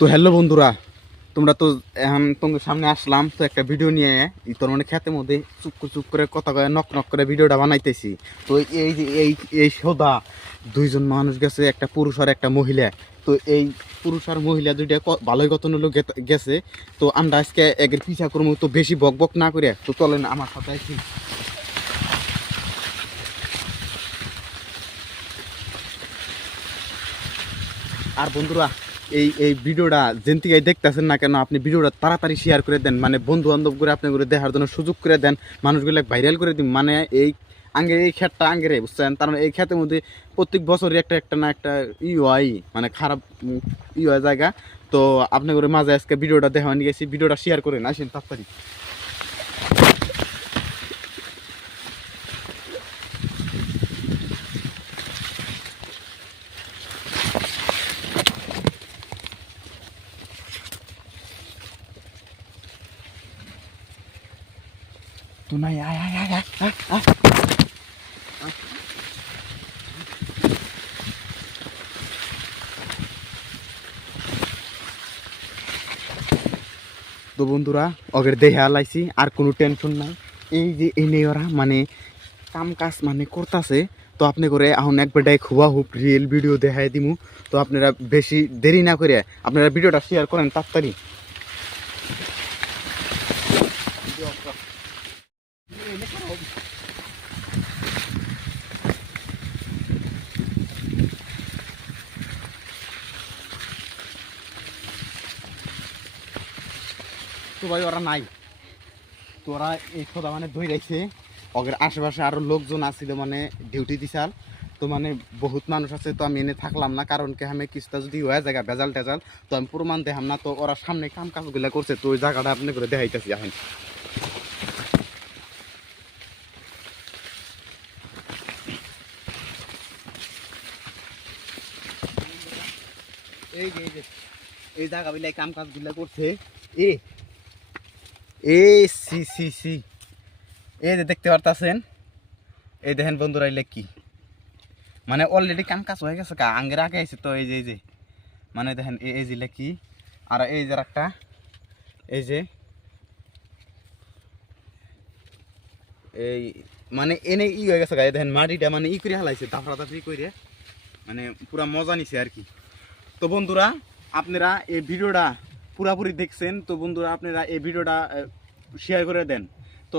তো হ্যালো বন্ধুরা, তোমরা তো এখন তোমাদের সামনে আসলাম তো একটা ভিডিও নিয়ে। তোর মানে খেতের মধ্যে চুপ চুপ করে কথা কয়ে নক নক করে ভিডিওটা বানাইতেছি। তো এই যে এই সদা দুইজন মানুষ গেছে, একটা পুরুষ আর একটা মহিলা। তো এই পুরুষ আর মহিলা দুইটা ভালোই গতন হলো গেছে। তো আমরা আজকে একের পিছা করবো, তো বেশি বক বক না করে তো চলেন আমার সাথে আছি। আর বন্ধুরা, এই ভিডিওটা যেন থেকে দেখতেছেন না কেন, আপনি ভিডিওটা তাড়াতাড়ি শেয়ার করে দেন, মানে বন্ধু বান্ধব করে আপনি করে দেখার জন্য সুযোগ করে দেন, মানুষগুলো ভাইরাল করে দিন। মানে এই আঙ্গের এই ক্ষেতটা আঙ্গেরে বুঝছেন, তার মানে এই ক্ষেতের মধ্যে প্রত্যেক বছরই একটা একটা না একটা হয়, মানে খারাপ হয় জায়গা। তো আপনি করে মাঝে আজকে ভিডিওটা দেখা নিয়ে গেছি, ভিডিওটা শেয়ার করেন, আসেন তাড়াতাড়ি। তো নাই আয় আয় আয় আয় আয় আয়। তো বন্ধুরা, ওদের দেখে আলাইছি, আর কোনো টেনশন নাই। এই যে এই নেই ওরা মানে কাম কাজ মানে করতেছে। তো আপনি করে এখন একবারটাই খুবা হুব রিয়েল ভিডিও দেখাই দিমু। তো আপনারা বেশি দেরি না করে আপনারা ভিডিওটা শেয়ার করেন তাড়াতাড়ি। তো ভাই ওরা নাই, তো ওরা এই খোদা মানে ধরে রাখছে। ওদের আশেপাশে আরো লোকজন আছিল, মানে ডিউটি দিছাল। তো মানে বহুত মানুষ আছে, তো আমি এনে থাকলাম না, কারণ কি আমি কিছুটা যদি হয়ে জায়গা ভেজাল টেজাল তো আমি প্রমাণ দেখাম না। তো ওরা সামনে কাম কাজগুলা করছে, তো ওই জায়গাটা আপনি করে দেখাইতেছি এখন। এই যে এই জায়গা বিলাই কাম কাজগুলা করছে। এ এ সি সি সি এই যে দেখতে পারতাছেন, এই দেখেন বন্ধুরা এলে কি মানে অলরেডি কাম কাজ হয়ে গেছে, কা আঙ্গের আগে আইছে। তো এই যে মানে দেখেন এই যে কি, আর এই যে একটা এই যে এই মানে এনে হয়ে গেছে গায়ে দেখেন মাটিটা মানে করে হালাইছে, দাফরা দাফরি করে মানে পুরা মজা নিছে আর কি। তো বন্ধুরা, আপনারা এই ভিডিওটা পুরাপুরি দেখছেন। তো বন্ধুরা, আপনারা এই ভিডিওটা শেয়ার করে দেন। তো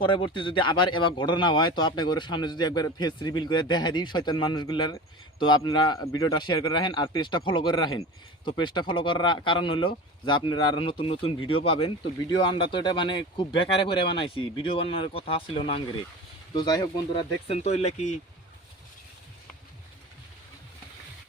পরবর্তী যদি আবার এবার ঘটনা হয়, তো আপনাদের সামনে যদি একবার ফেস রিভিল করে দেখা দিই শয়তান মানুষগুলার, তো আপনারা ভিডিওটা শেয়ার করে রাখেন আর পেজটা ফলো করে রাখেন। তো পেজটা ফলো করার কারণ হলো যে আপনারা আরও নতুন নতুন ভিডিও পাবেন। তো ভিডিও আমরা তো এটা মানে খুব বেকারে করে বানাইছি, ভিডিও বানানোর কথা ছিল না আঙ্গেরে। তো যাই হোক বন্ধুরা, দেখছেন তো এলে কি